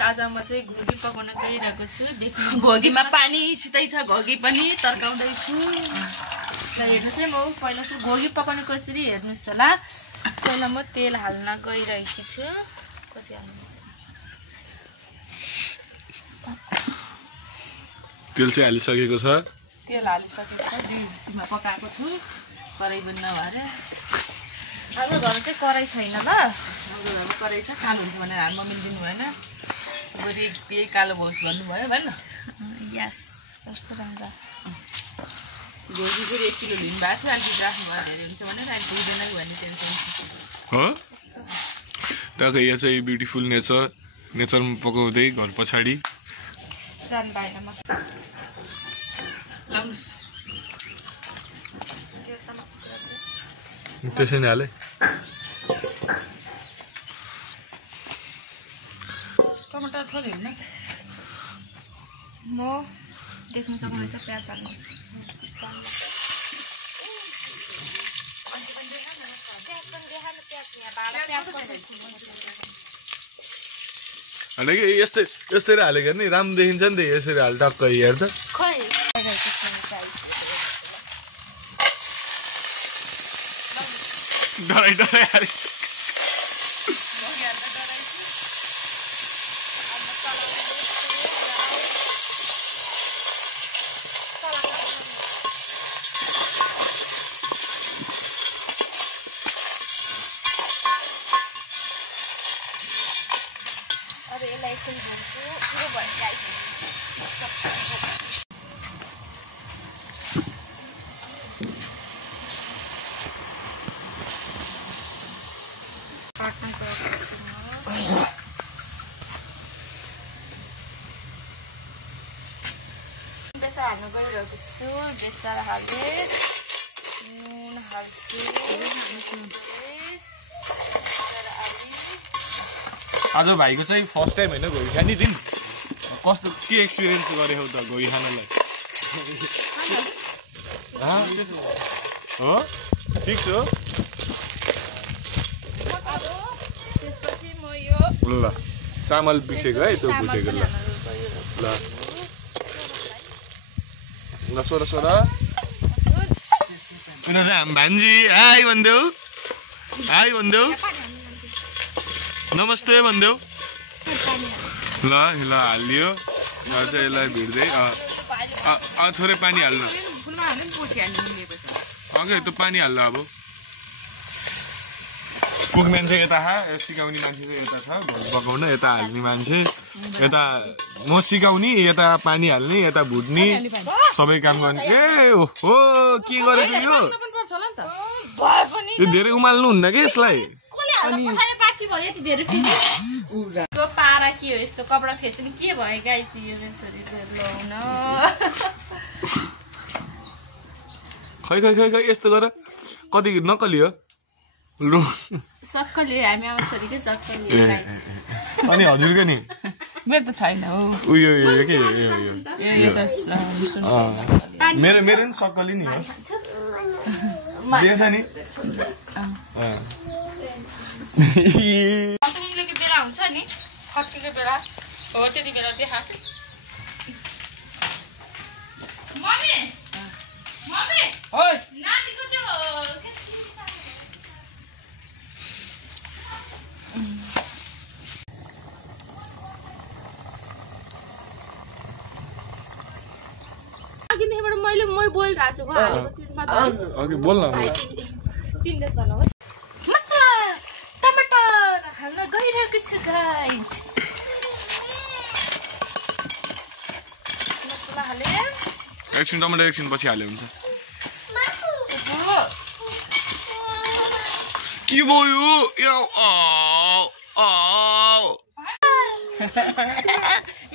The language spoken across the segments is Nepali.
आज म चाहिँ घोगी पकाउन गइरहेको छु। घोगीमा पानी सितै छ, घोगी पनि तर्काउँदै छु। ल हेर्नुस् है, म पहिला चाहिँ घोगी पकाउने कसरी हेर्नुस् होला। पहिला म तेल हाल्न गइरहेकी छु। कति हाल्नु? तेल चाहिँ हालिसकेको छ। तेल हालिसकेको छ, डिसीमा पकाएको छु। कराई पनि नभएर हाम्रो घरमा चाहिँ कराई छैन ल। हाम्रो घरमा कराई छ, कालो हुन्छ भनेर हाल्न मिल्दिनु भएन। बुढी यही कालो भोस भन्नुभयो भएन? यस, कस्तो राम्रो। घोगी फेरि 1 किलो लिनुभएको थियो, अलिकति राख्नु भयो धेरै हुन्छ भनेर अहिले पुग्दैन कि भन्ने टेन्सन हो। टक्कै यहाँ चाहिँ ब्युटिफुल नेचरमा पकाउँदै घर पछाडि जान बाहिर मसला लाउनुस्। त्यसै नै हाले। टमाटर थोरै होइन, म देख्न सक्नुहुन्छ प्याज हाल्नु। हालेको यस्तै हालेको नि राम्रो देखिन्छ नि त। यसरी हाल टक्कै हेर्छ। डराइ हाले। बेसार हाल्नु गइरहेको छु। बेसार हाले, नुन हाल्छु। आज भाइको चाहिँ फर्स्ट टाइम होइन घोगी खाने दिन। कस्तो के एक्सपिरियन्स गरे हौ त घोगी खानलाई? हो ठिक छ। ल चामल पिसेको है, त्यो भुटेको। ल ल सोह्र उनीहरू चाहिँ हामी भान्जी हाई भनिदेऊ, हाई भनिदेऊ, नमस्ते भनिदेऊ। ल हालिदियो। चाहिँ यसलाई भिड्दै थोरै पानी हाल्नु। अघि त्यो पानी हाल्नु। अब कुक मान्छे यता सिकाउने मान्छे चाहिँ यता छ, घोगी पकाउन यता हाल्ने मान्छे यता। म सिकाउने, यता पानी हाल्ने, यता भुट्ने, सबै काम गर्ने। ए हो के गरेको यो? यो धेरै उमाल्नु हुन्न कि यसलाई। पारा के हो यस्तो कपडा फेस्नु के भयो गाई यो छोरी ल्याउन। खै यस्तो गर। कति नक्कली हो? लु सक्कली, हामी आमा छोरीकै सक्कली। अनि हजुरको नि? मेरो त छैन हो। उयो के मेरो नि सक्कली नि हो। दिएछ नि। फर्किनेको बेला हुन्छ नि, फर्केको बेला हो त्यति बेला देखा। मम्मी हो नानीको त्यो अघिदेखिबाट मैले बोलिरहेको छु हालेको चिजमा त। अघि बोल न। तिमीले चलाऊ है। मसला टमाटर हाल्न गइरहेको छु गाइज। मसला हाले, एकछिन टमाटर एकछिन पछि हाल्यो हुन्छ। के भयो यो?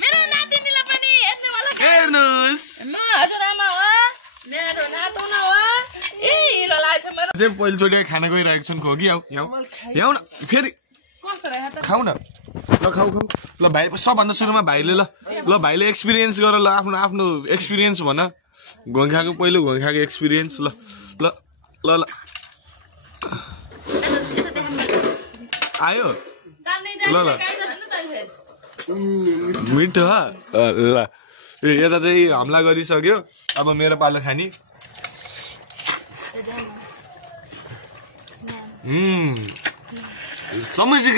मेरो नातिनीलाई पनि हेर्नुहोस्। म हजुरआमा हो, मेरो नातुना हो। ए हिलो लाग्छ मेरो चाहिँ पहिलोचोटि खाना गइरहेको छन् घोगी। याउ न फेरि खाऊ न। ल खाऊ। ल भाइ सबभन्दा सुरुमा भाइले भाइले एक्सपिरियन्स गर। ल आफ्नो एक्सपिरियन्स भन। घोगी खाएको पहिलो घोगी खाएको एक्सपिरियन्स। ल आयो। ल मिठो ल यता चाहिँ हमला गरिसक्यो अब मेरो पालो खाने समस्या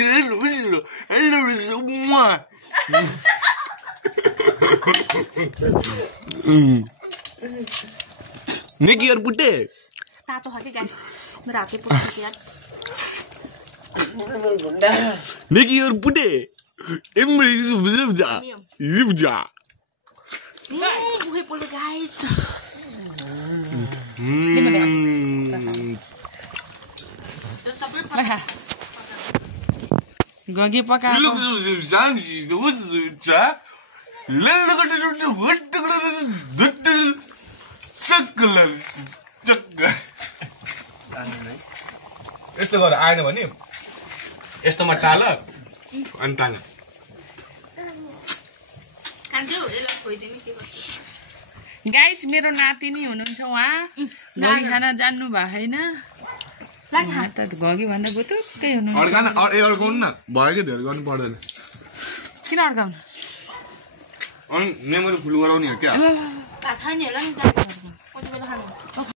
Nicky और पुटे तातो खाके गाइस मेरो हातले पुट्छ यार Nicky और पुटे इमरी जुब्जा जुब्जा बुहे पोलो गाइस गगी पकाएको यस्तो गरेर आएन भने यस्तोमा टाल अनि तान गाइस मेरो नाति नि हुनुहुन्छ उहाँ गगी खाना जान्नु भएको छैन त गगी भन्दा बुतुक्कै हुनुहुन्छ अर्काउनु न भयो कि धेरै गर्नु पर्दैन किन अर्काउनु अनि मेमोरी फुल गराउने हो क्या